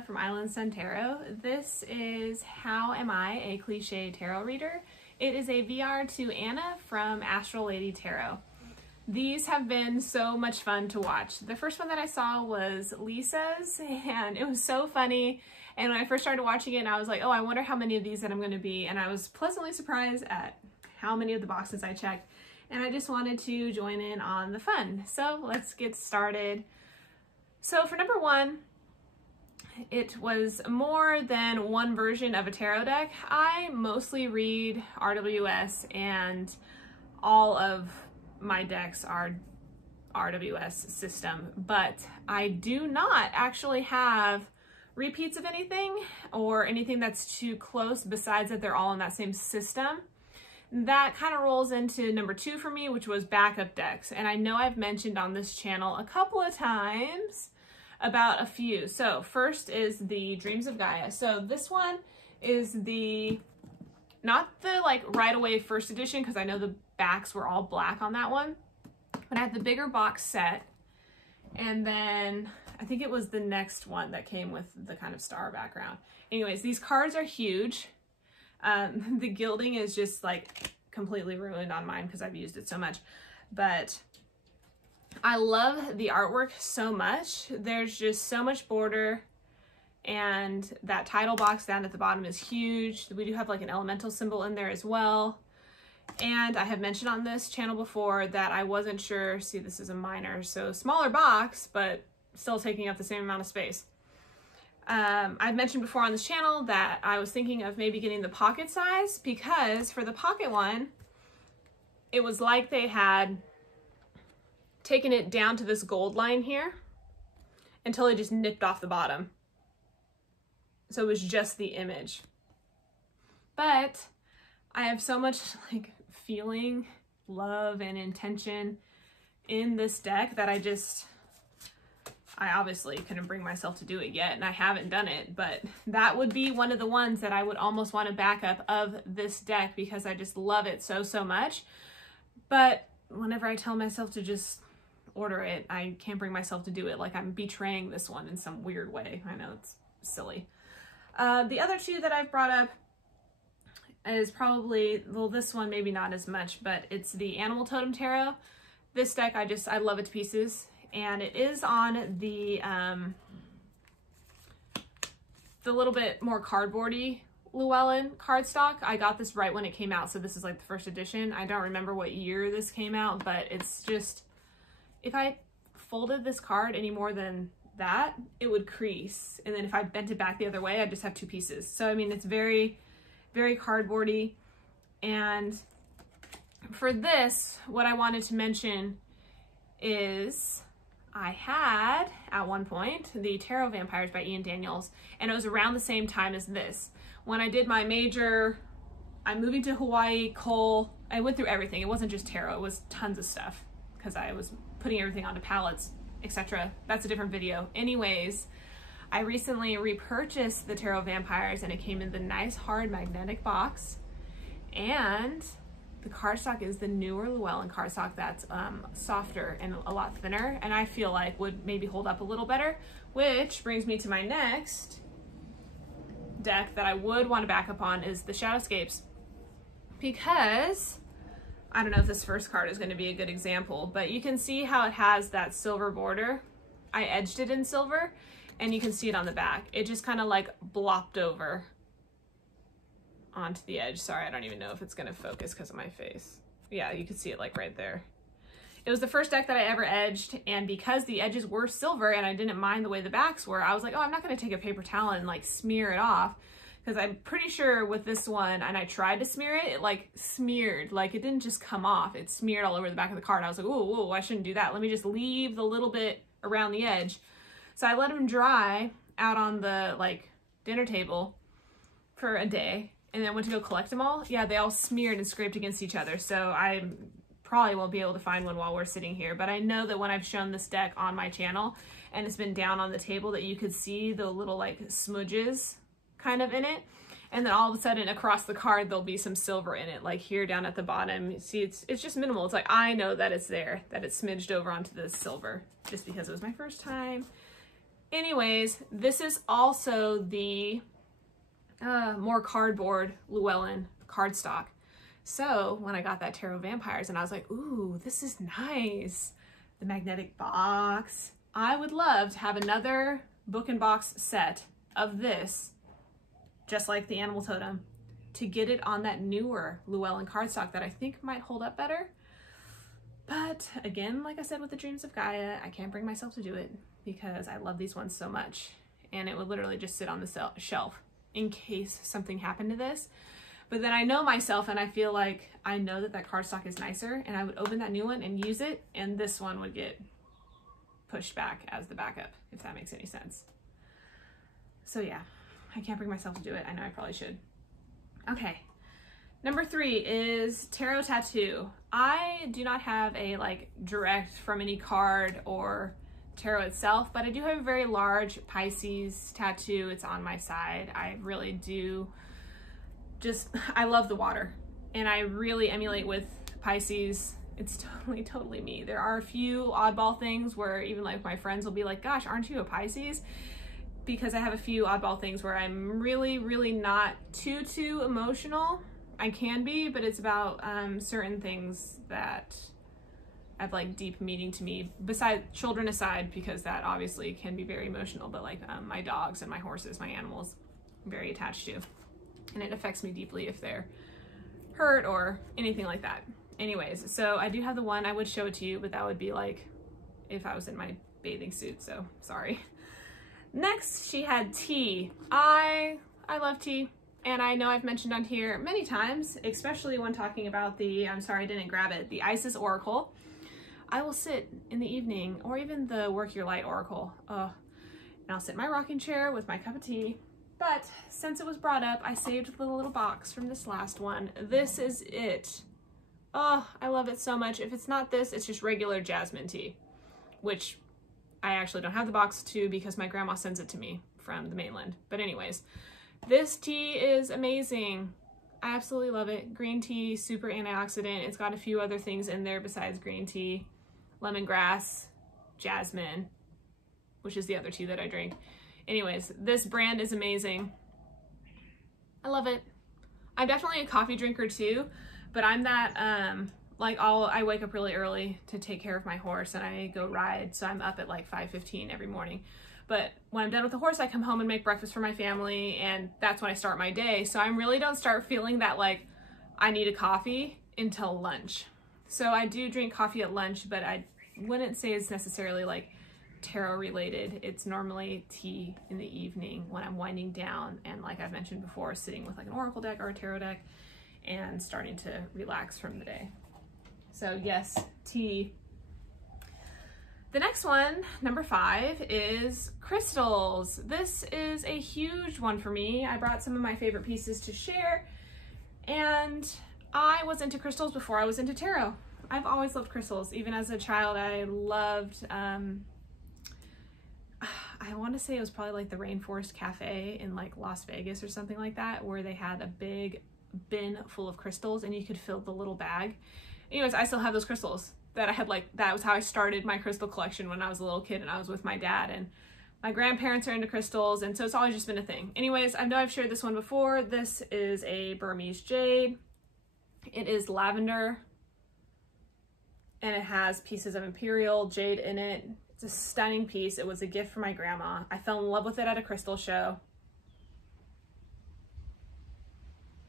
Anna from Island Sun Tarot. This is How Am I a Cliche Tarot Reader? It is a VR to Anna from Astral Lady Tarot. These have been so much fun to watch. The first one that I saw was Lisa's, and it was so funny. And when I first started watching it, I was like, oh, I wonder how many of these that I'm going to be. And I was pleasantly surprised at how many of the boxes I checked. And I just wanted to join in on the fun. So let's get started. So for number one, it was more than one version of a tarot deck. I mostly read RWS, and all of my decks are RWS system, but I do not actually have repeats of anything or anything that's too close besides that they're all in that same system. That kind of rolls into number two for me, which was backup decks. And I know I've mentioned on this channel a couple of times about a few. So first is the Dreams of Gaia. So this one is not the like right away first edition, because I know the backs were all black on that one, but I have the bigger box set. And then I think it was the next one that came with the kind of star background. Anyways, these cards are huge. The gilding is just like completely ruined on mine because I've used it so much, but I love the artwork so much. There's just so much border, and that title box down at the bottom is huge. We do have like an elemental symbol in there as well. And I have mentioned on this channel before that I wasn't sure, see, this is a minor, so smaller box, but still taking up the same amount of space. I've mentioned before on this channel that I was thinking of maybe getting the pocket size, because for the pocket one, it was like they had taken it down to this gold line here until it just nipped off the bottom. So it was just the image. But I have so much like feeling, love, and intention in this deck that I obviously couldn't bring myself to do it yet, and I haven't done it, but that would be one of the ones that I would almost want a backup of this deck because I just love it so, so much. But whenever I tell myself to just order it, I can't bring myself to do it. Like I'm betraying this one in some weird way. I know it's silly. The other two that I've brought up is probably, well, this one maybe not as much, but it's the Animal Totem Tarot. This deck, I love it to pieces. And it is on the little bit more cardboardy Llewellyn cardstock. I got this right when it came out, so this is like the first edition. I don't remember what year this came out, but it's just, if I folded this card any more than that, it would crease. And then if I bent it back the other way, I'd just have two pieces. So, I mean, it's very, very cardboardy. And for this, what I wanted to mention is I had, at one point, the Tarot Vampires by Ian Daniels, and it was around the same time as this. When I did my major, I'm moving to Hawaii, Cole, I went through everything. It wasn't just tarot, it was tons of stuff, because I was putting everything onto palettes, etc. That's a different video. Anyways, I recently repurchased the Tarot Vampires, and it came in the nice hard magnetic box, and the cardstock is the newer Llewellyn cardstock that's softer and a lot thinner, and I feel like would maybe hold up a little better, which brings me to my next deck that I would want to back up on is the Shadowscapes, because I don't know if this first card is going to be a good example, but you can see how it has that silver border. I edged it in silver, and you can see it on the back. It just kind of like blopped over onto the edge. Sorry, I don't even know if it's gonna focus because of my face. Yeah, you can see it like right there. It was the first deck that I ever edged, and because the edges were silver and I didn't mind the way the backs were, I was like, oh, I'm not gonna take a paper towel and like smear it off, because I'm pretty sure with this one, and I tried to smear it, it like smeared, like it didn't just come off, it smeared all over the back of the card. I was like, oh, I shouldn't do that. Let me just leave the little bit around the edge. So I let them dry out on the like dinner table for a day, and then went to go collect them all. Yeah, they all smeared and scraped against each other. So I probably won't be able to find one while we're sitting here, but I know that when I've shown this deck on my channel and it's been down on the table, that you could see the little like smudges kind of in it. And then all of a sudden across the card, there'll be some silver in it, like here down at the bottom. You see, it's just minimal. It's like, I know that it's there, that it's smidged over onto the silver, just because it was my first time Anyways, this is also the more cardboard Llewellyn cardstock. So when I got that Tarot Vampires and I was like, ooh, this is nice. The magnetic box. I would love to have another book and box set of this, just like the Animal Totem, to get it on that newer Llewellyn cardstock that I think might hold up better. But again, like I said with the Dreams of Gaia, I can't bring myself to do it because I love these ones so much. And it would literally just sit on the shelf in case something happened to this. But then I know myself and I feel like I know that that cardstock is nicer, and I would open that new one and use it, and this one would get pushed back as the backup, if that makes any sense. So yeah, I can't bring myself to do it. I know I probably should. Okay. Number 3 is tarot tattoo. I do not have a like direct from any card or tarot itself, but I do have a very large Pisces tattoo. It's on my side. I really do I love the water, and I really emulate with Pisces. It's totally me. There are a few oddball things where even like my friends will be like, gosh, aren't you a Pisces? Because I have a few oddball things where I'm really not too emotional. I can be, but it's about certain things that have like deep meaning to me, besides children aside, because that obviously can be very emotional, but like my dogs and my horses, my animals, I'm very attached to. And it affects me deeply if they're hurt or anything like that. Anyways, so I do have the one. I would show it to you, but that would be like if I was in my bathing suit, so sorry. Next, she had tea. I love tea, and I know I've mentioned on here many times, especially when talking about the, I'm sorry I didn't grab it, the Isis Oracle. I will sit in the evening, or even the Work Your Light Oracle, and I'll sit in my rocking chair with my cup of tea. But since it was brought up, I saved the little box from this last one. This is it. Oh, I love it so much. If it's not this, it's just regular jasmine tea, which I actually don't have the box to because my grandma sends it to me from the mainland. But anyways, this tea is amazing. I absolutely love it. Green tea, super antioxidant. It's got a few other things in there besides green tea. Lemongrass, jasmine, which is the other tea that I drink. Anyways, this brand is amazing. I love it. I'm definitely a coffee drinker too, but I'm that, like I wake up really early to take care of my horse and I go ride. So I'm up at like 5:15 every morning. But when I'm done with the horse, I come home and make breakfast for my family, and that's when I start my day. So I really don't start feeling that like I need a coffee until lunch. So I do drink coffee at lunch, but I wouldn't say it's necessarily like tarot related. It's normally tea in the evening when I'm winding down and, like I've mentioned before, sitting with like an oracle deck or a tarot deck and starting to relax from the day. So yes, tea. The next one, number 5, is crystals. This is a huge one for me. I brought some of my favorite pieces to share, and I was into crystals before I was into tarot. I've always loved crystals. Even as a child, I loved I want to say it was probably like the Rainforest Cafe in like Las Vegas or something like that, where they had a big bin full of crystals and you could fill the little bag. Anyways, I still have those crystals that I had. Like, that was how I started my crystal collection when I was a little kid and I was with my dad, and my grandparents are into crystals, and so it's always just been a thing. Anyways, I know I've shared this one before. This is a Burmese Jade. It is lavender and it has pieces of Imperial Jade in it. It's a stunning piece. It was a gift from my grandma. I fell in love with it at a crystal show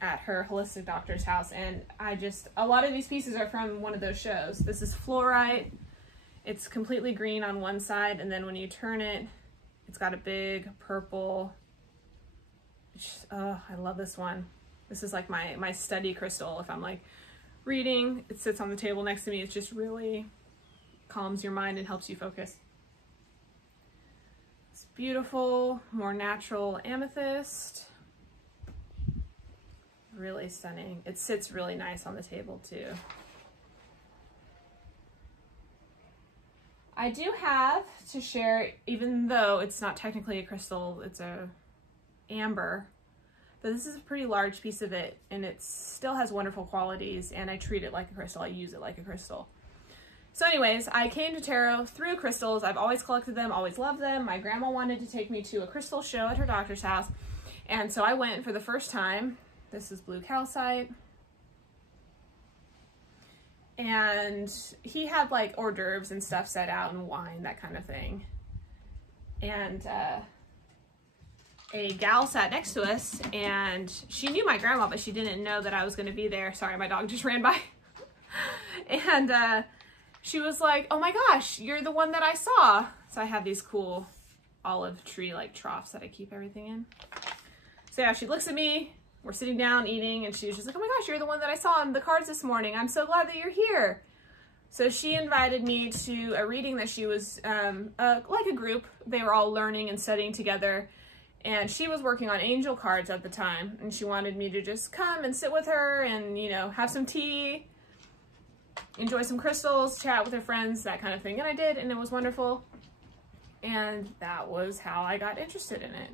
at her holistic doctor's house, and a lot of these pieces are from one of those shows. This is Fluorite. It's completely green on one side, and then when you turn it, it's got a big purple. Oh, I love this one. This is like my study crystal. If I'm like reading, it sits on the table next to me. It just really calms your mind and helps you focus. It's beautiful, more natural amethyst. Really stunning. It sits really nice on the table too. I do have to share, even though it's not technically a crystal, it's a amber, but this is a pretty large piece of it, and it still has wonderful qualities, and I treat it like a crystal. I use it like a crystal. So anyways, I came to tarot through crystals. I've always collected them, always loved them. My grandma wanted to take me to a crystal show at her doctor's house. And so I went for the first time. This is blue calcite. And he had like hors d'oeuvres and stuff set out and wine, that kind of thing. And a gal sat next to us, and she knew my grandma, but she didn't know that I was going to be there. Sorry, my dog just ran by. And she was like, oh my gosh, you're the one that I saw. So I have these cool olive tree like troughs that I keep everything in. So yeah, she looks at me, we're sitting down eating, and she was just like, oh my gosh, you're the one that I saw on the cards this morning. I'm so glad that you're here. So she invited me to a reading that she was, like a group. They were all learning and studying together. And she was working on angel cards at the time. And she wanted me to just come and sit with her and, you know, have some tea, enjoy some crystals, chat with her friends, that kind of thing. And I did, and it was wonderful. And that was how I got interested in it.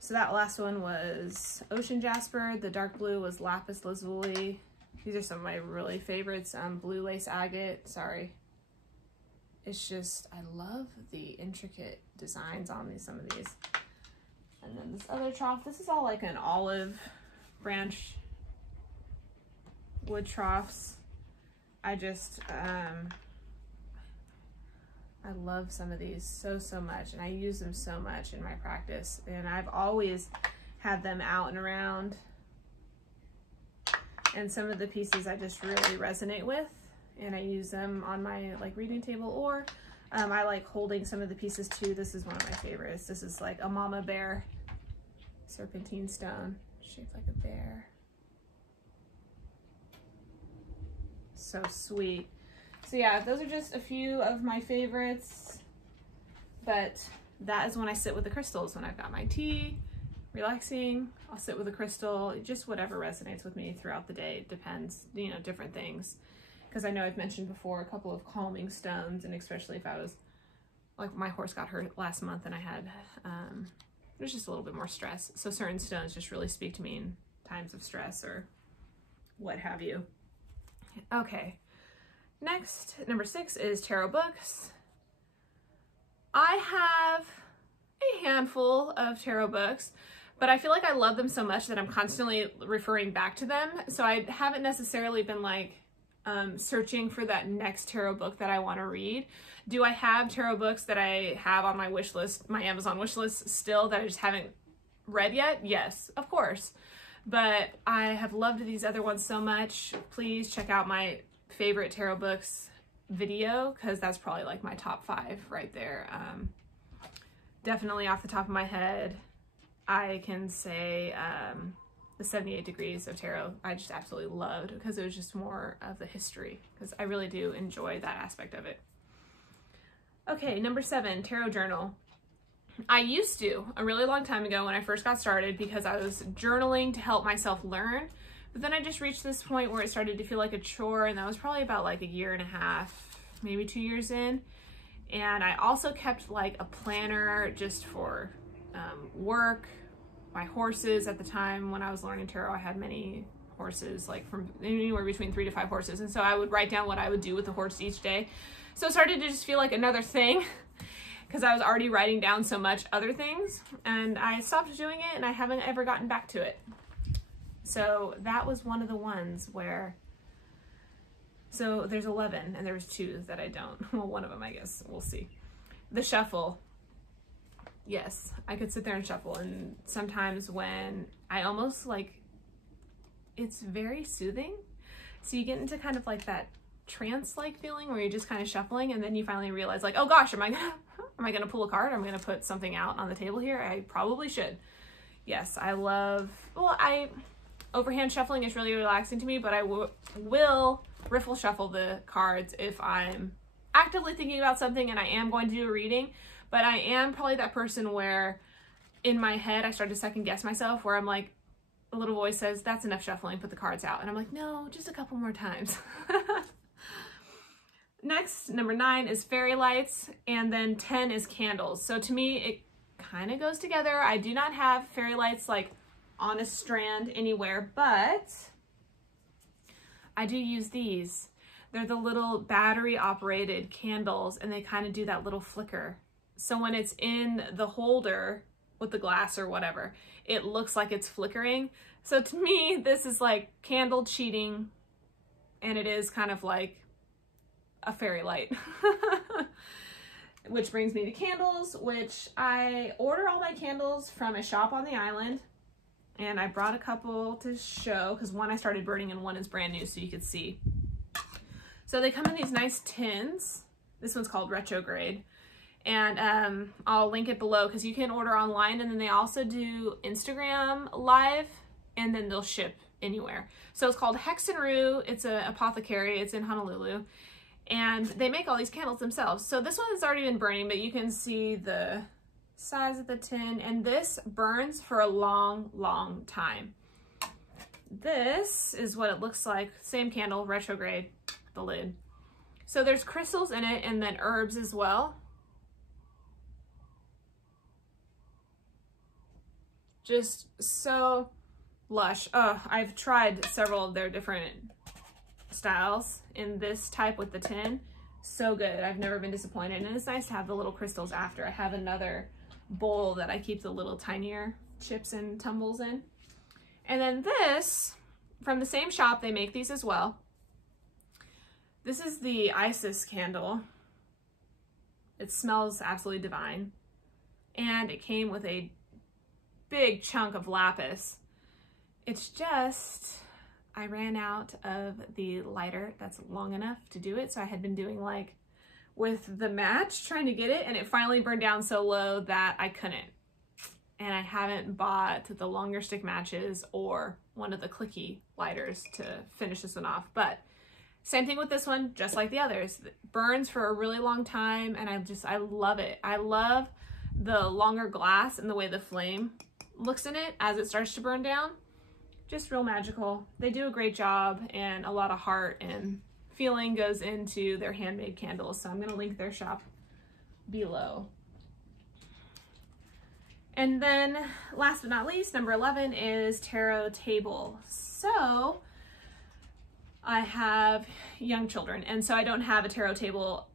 So that last one was Ocean Jasper. The dark blue was Lapis Lazuli. These are some of my really favorites. Blue lace agate, sorry. It's just, I love the intricate designs on these, some of these. And then this other trough, this is all like an olive branch wood troughs. I just, I love some of these so much, and I use them so much in my practice, and I've always had them out and around. And some of the pieces I just really resonate with, and I use them on my like reading table, or I like holding some of the pieces too. This is one of my favorites. This is like a mama bear serpentine stone shaped like a bear. So sweet. So yeah, those are just a few of my favorites, but that is when I sit with the crystals. When I've got my tea, relaxing, I'll sit with a crystal, just whatever resonates with me throughout the day. It depends, you know, different things. Because I know I've mentioned before a couple of calming stones, and especially if I was, like my horse got hurt last month and I had, there's just a little bit more stress. So certain stones just really speak to me in times of stress or what have you. Okay. Next, number 6 is tarot books. I have a handful of tarot books, but I feel like I love them so much that I'm constantly referring back to them. So I haven't necessarily been like searching for that next tarot book that I want to read. Do I have tarot books that I have on my wish list, my Amazon wish list still, that I just haven't read yet? Yes, of course. But I have loved these other ones so much. Please check out my favorite tarot books video, because that's probably like my top 5 right there. Definitely off the top of my head, I can say the 78 Degrees of Tarot I just absolutely loved, because it was just more of the history, because I really do enjoy that aspect of it. Okay, number 7, tarot journal. I used to a really long time ago when I first got started, because I was journaling to help myself learn. But then I just reached this point where it started to feel like a chore, and that was probably about like a year and a half, maybe 2 years in. And I also kept like a planner just for work, my horses. At the time when I was learning tarot, I had many horses, like from anywhere between 3 to 5 horses. And so I would write down what I would do with the horse each day. So it started to just feel like another thing, because I was already writing down so much other things, and I stopped doing it, and I haven't ever gotten back to it. So that was one of the ones where, so there's 11 and there was 2 that I don't. Well, one of them, I guess, we'll see. The shuffle. Yes, I could sit there and shuffle, and sometimes when I almost like, it's very soothing. So you get into kind of like that trance-like feeling where you're just kind of shuffling, and then you finally realize like, oh gosh, am I gonna pull a card? I'm gonna put something out on the table here. I probably should. Yes, I love, well, overhand shuffling is really relaxing to me, but I will riffle shuffle the cards if I'm actively thinking about something and I am going to do a reading. But I am probably that person where in my head I start to second guess myself, where I'm like, a little voice says, that's enough shuffling, put the cards out. And I'm like, no, just a couple more times. Next, number 9 is fairy lights, and then 10 is candles. So to me, it kind of goes together. I do not have fairy lights like on a strand anywhere, but I do use these. They're the little battery operated candles, and they kind of do that little flicker. So when it's in the holder with the glass or whatever, it looks like it's flickering. So to me, this is like candle cheating, and it is kind of like a fairy light. Which brings me to candles, which I order all my candles from a shop on the island. And I brought a couple to show, because one I started burning and one is brand new, so you could see. So they come in these nice tins. This one's called Retrograde. And I'll link it below, because you can order online, and then they also do Instagram live, and then they'll ship anywhere. So it's called Hex and Rue. It's an apothecary. It's in Honolulu. And they make all these candles themselves. So this one has already been burning, but you can see the size of the tin, and this burns for a long, long time. This is what it looks like. Same candle, Retrograde, the lid. So there's crystals in it, and then herbs as well. Just so lush. Oh, I've tried several of their different styles in this type with the tin. So good. I've never been disappointed, and it's nice to have the little crystals after. I have another bowl that I keep the little tinier chips and tumbles in. And then this, from the same shop, they make these as well. This is the Isis candle. It smells absolutely divine. And it came with a big chunk of lapis. It's just, I ran out of the lighter that's long enough to do it. So I had been doing like with the match, trying to get it, and it finally burned down so low that I couldn't. And I haven't bought the longer stick matches or one of the clicky lighters to finish this one off. But same thing with this one, just like the others. It burns for a really long time, and I love it. I love the longer glass and the way the flame looks in it as it starts to burn down. Just real magical. They do a great job, and a lot of heart and feeling goes into their handmade candles. So I'm going to link their shop below. And then last but not least, number 11 is tarot table. So I have young children, and so I don't have a tarot table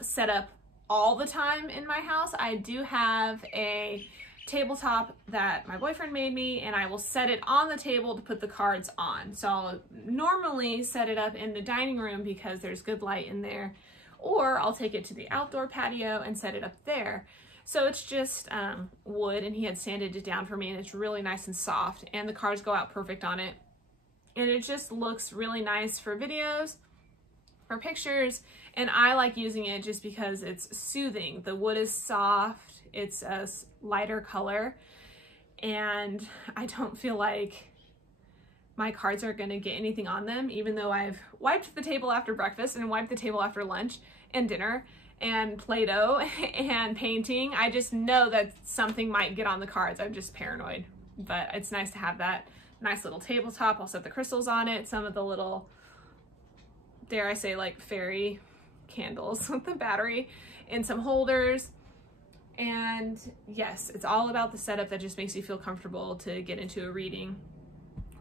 set up all the time in my house. I do have a tabletop that my boyfriend made me, and I will set it on the table to put the cards on. So I'll normally set it up in the dining room because there's good light in there, or I'll take it to the outdoor patio and set it up there. So it's just wood, and he had sanded it down for me, and it's really nice and soft, and the cards go out perfect on it. And it just looks really nice for videos, for pictures, and I like using it just because it's soothing. The wood is soft, it's a lighter color, and I don't feel like my cards are gonna get anything on them, even though I've wiped the table after breakfast and wiped the table after lunch and dinner and Play-Doh and painting. I just know that something might get on the cards. I'm just paranoid, but it's nice to have that nice little tabletop. I'll set the crystals on it, some of the little, dare I say, like fairy candles with the battery in some holders. And yes, it's all about the setup that just makes you feel comfortable to get into a reading,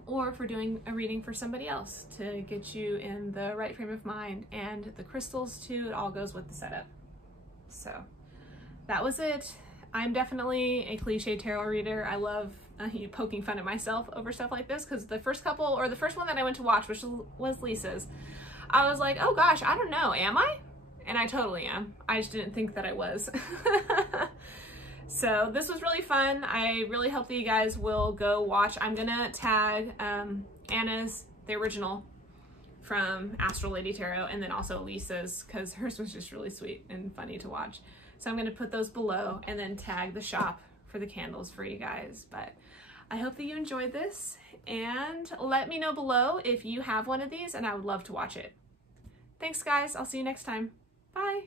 or for doing a reading for somebody else to get you in the right frame of mind. And the crystals too, it all goes with the setup. So that was it. I'm definitely a cliche tarot reader. I love poking fun at myself over stuff like this, because the first couple, or the first one that I went to watch, which was Lisa's, I was like, oh gosh, I don't know, am I? And I totally am. I just didn't think that I was. So this was really fun. I really hope that you guys will go watch. I'm gonna tag Anna's, the original from Astral Lady Tarot, and then also Lisa's, because hers was just really sweet and funny to watch. So I'm gonna put those below and then tag the shop for the candles for you guys. But I hope that you enjoyed this, and let me know below if you have one of these, and I would love to watch it. Thanks guys, I'll see you next time. Bye.